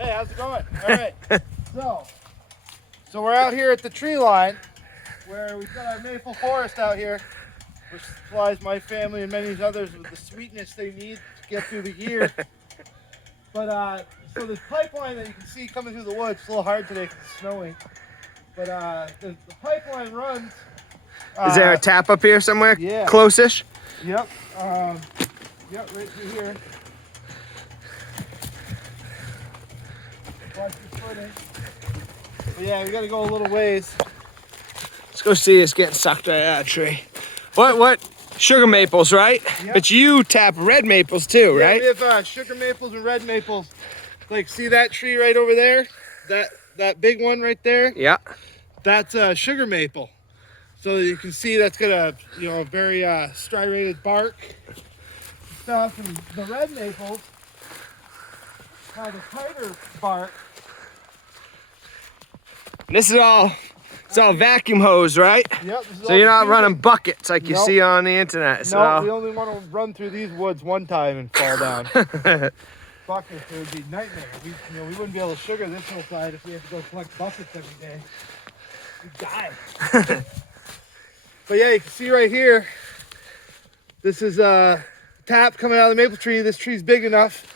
Hey, how's it going? All right. So we're out here at the tree line where we've got our maple forest out here, which supplies my family and many others with the sweetness they need to get through the year. But so this pipeline that you can see coming through the woods, it's a little hard today because it's snowing. But the pipeline runs. Is there a tap up here somewhere? Yeah. Close-ish? Yep. Yep, right through here. Watch your footing. But yeah, we gotta go a little ways. Let's go see us getting sucked out of that tree. What? Sugar maples, right? Yep. But you tap red maples too, Yeah, right? we have sugar maples and red maples. Like, see that tree right over there? That big one right there? Yeah. That's a sugar maple. So you can see that's got a very striated bark and stuff. And the red maples have a tighter bark. This is all, it's all vacuum hose, right? Yep. So you're not running buckets like you see on the internet. It's No, all... we only want to run through these woods one time and fall down. Buckets, it would be a nightmare. We wouldn't be able to sugar this hillside if we had to go collect buckets every day. We'd die. But yeah, you can see right here, this is a tap coming out of the maple tree. This tree's big enough.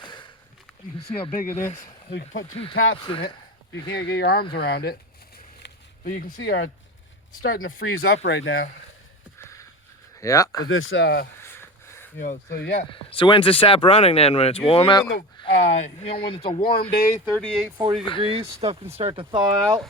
You can see how big it is. We can put 2 taps in it. You can't get your arms around it. But you can see it's starting to freeze up right now. Yeah. But this, so yeah. So when's the sap running then? When it's warm out? When it's a warm day, 38, 40 degrees, stuff can start to thaw out.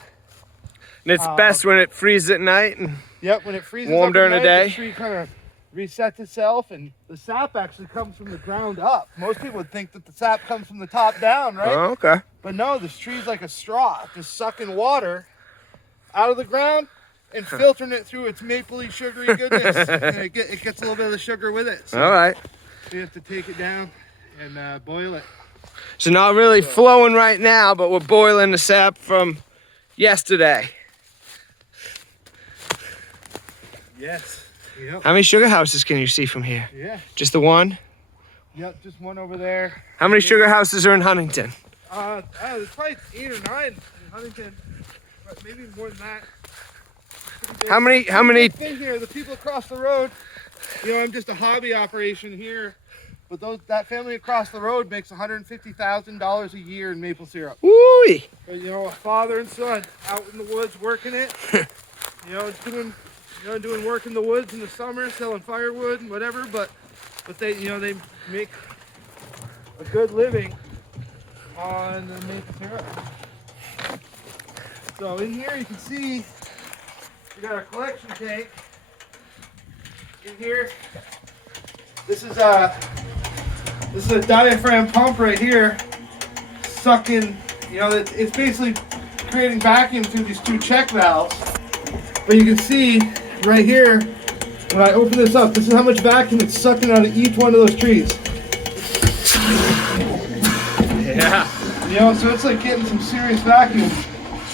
And it's best when it freezes at night and yep, when it freezes warm up during at the night, day. the tree kind of resets itself, and the sap actually comes from the ground up. Most people would think that the sap comes from the top down, right? Oh, okay. But no, this tree's like a straw, just sucking water out of the ground and filtering it through its mapley, sugary goodness. And it gets a little bit of the sugar with it. So all right. you have to take it down and boil it. So not really flowing right now, but we're boiling the sap from yesterday. Yes. Yep. How many sugar houses can you see from here? Yeah. Just the one? Yep, just one over there. How many sugar houses are in Huntington? There's probably 8 or 9 in Huntington, but maybe more than that. How many? The thing here, the people across the road, I'm just a hobby operation here, but that family across the road makes $150,000 a year in maple syrup. Ooh. But, a father and son out in the woods working it, doing work in the woods in the summer, selling firewood and whatever, but they, they make a good living on the maple syrup. So in here you can see we got our collection tank. In here, this is a diaphragm pump right here, sucking. It's basically creating vacuum through these 2 check valves. But you can see right here, when I open this up, this is how much vacuum it's sucking out of each one of those trees. Yeah. So it's like getting some serious vacuum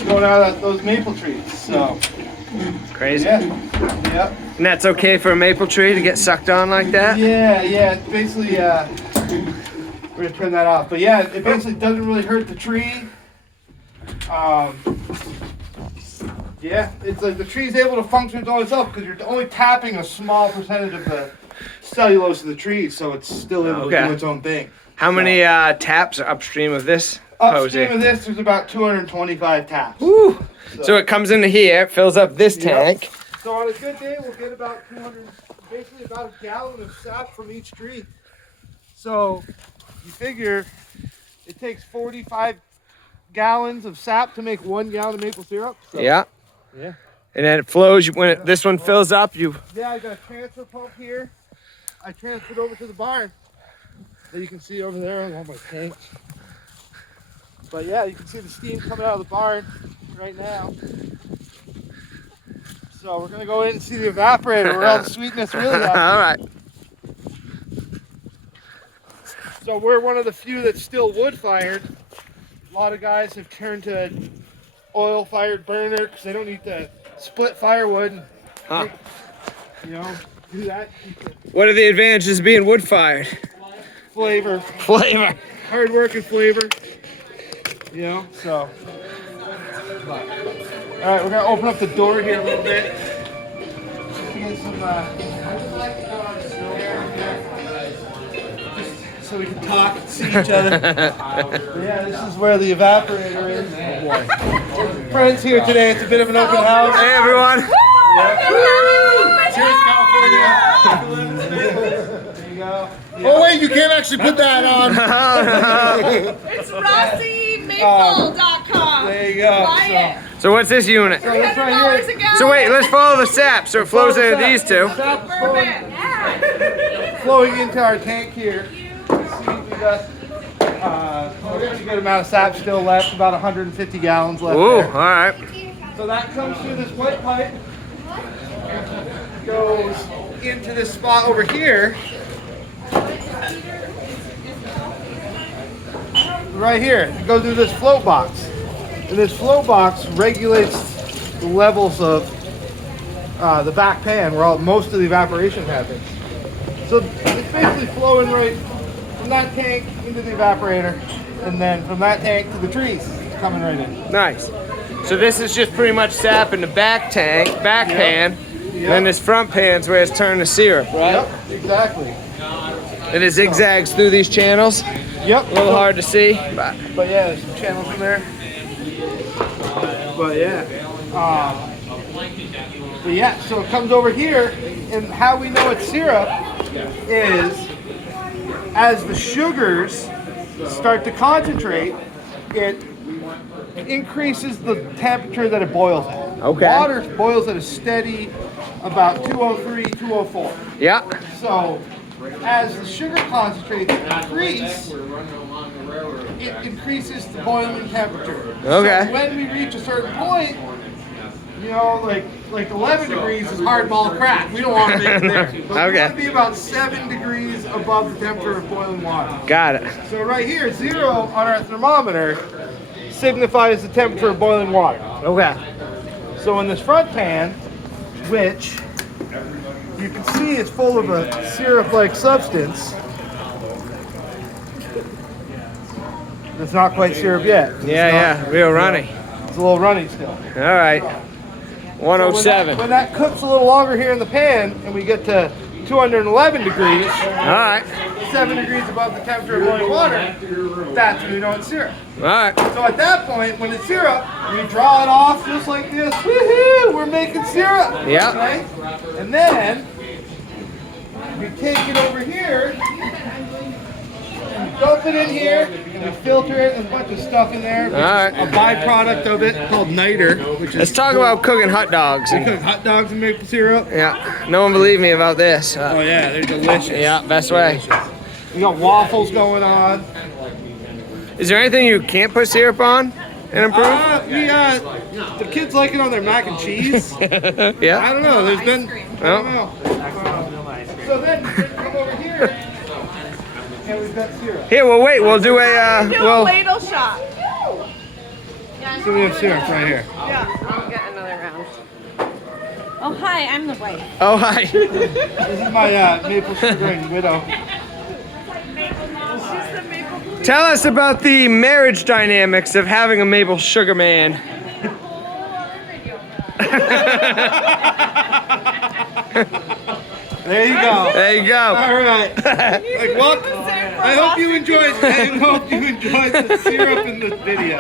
going out of those maple trees. So crazy. Yeah. And that's okay for a maple tree to get sucked on like that? Yeah. Basically, we're gonna turn that off. But yeah, it basically doesn't really hurt the tree. Yeah, it's like the tree's able to function its own self because you're only tapping a small percentage of the cellulose of the tree, so it's still able to do its own thing. How many taps are upstream of this? Upstream of this, there's about 225 taps. Woo! So it comes into here, fills up this tank. So on a good day, we'll get about basically about a gallon of sap from each tree. So you figure it takes 45 gallons of sap to make 1 gallon of maple syrup. So, Yeah. Yeah. And then it flows, when this one fills up, Yeah, I got a transfer pump here. I transferred over to the barn that you can see over there on all my tanks. But yeah, you can see the steam coming out of the barn right now. So we're gonna go in and see the evaporator where all the sweetness really happens. All right. So we're one of the few that's still wood-fired. A lot of guys have turned to oil-fired burner because they don't need to split firewood and do that. What are the advantages of being wood-fired? Flavor. Flavor. Hard work and flavor. You know, so. But, all right, we're gonna open up the door here a little bit. Just to get some just so we can talk and see each other. But yeah, this is where the evaporator is. Oh boy. Friends here today. It's a bit of an open house. Hey everyone. Cheers, California. There you go. Oh wait, you can't actually put that on. It's RossiMaple.com. There you go. Buy it. So what's this unit? So this right $300 here. a gallon. So wait, let's follow the sap so it flows into these two. Sap's Bourbon. flowing into our tank here. See, we got a pretty good amount of sap still left, about 150 gallons left. Ooh, there. all right. So that comes through this white pipe, goes into this spot over here. Right here, it goes through this float box. And this float box regulates the levels of the back pan where most of the evaporation happens. So it's basically flowing right from that tank into the evaporator, and then from that tank to the trees, it's coming right in. Nice. So this is just pretty much sap in the back tank, pan. And then this front pan's where it's turned to syrup, right? Yep, exactly. And it zigzags through these channels. Yep. A little hard to see, but But yeah, there's some channels in there. But yeah, so it comes over here, and how we know it's syrup is as the sugars start to concentrate, it increases the temperature that it boils at. Okay. Water boils at a steady about 203, 204. yeah. So as the sugar concentrates increase, it increases the boiling temperature. Okay. So when we reach a certain point, you know, like 11 degrees is hardball crack. We don't want to make it there. But we Okay. want to be about 7 degrees above the temperature of boiling water. Got it. So right here, 0 on our thermometer signifies the temperature of boiling water. Okay. So in this front pan, which you can see is full of a syrup-like substance, it's not quite syrup yet. Yeah, real runny. It's a little runny still. All right. 107. When that cooks a little longer here in the pan, and we get to 211 degrees, All right. 7 degrees above the temperature of boiling water, that's when we know it's syrup. All right. So at that point, when it's syrup, we draw it off just like this. Woohoo! We're making syrup. Yep. Okay? And then we take it over here, and we dump it in here, and we filter it, and a bunch of stuff in there. Which All right. is a byproduct of it called niter, which is Let's talk about cooking hot dogs. we cook hot dogs and maple syrup. Yeah. No one believed me about this. Oh yeah, they're delicious. Yeah, best way. We got waffles going on. Is there anything you can't put syrup on and improve? The kids like it on their mac and cheese. Yeah. I don't know. There's been. I Oh. don't know. So then we come over here, and we've got syrup. Here, well, wait. We'll do a. Do a Well, ladle shot. So we have syrup right here. I'll get another round. Oh, hi, I'm the wife. oh hi. This is my maple sugaring widow. Tell us about the marriage dynamics of having a maple sugar man. There you go. There you go. All right. Like, well, I hope you enjoyed. I hope you enjoyed the syrup in this video.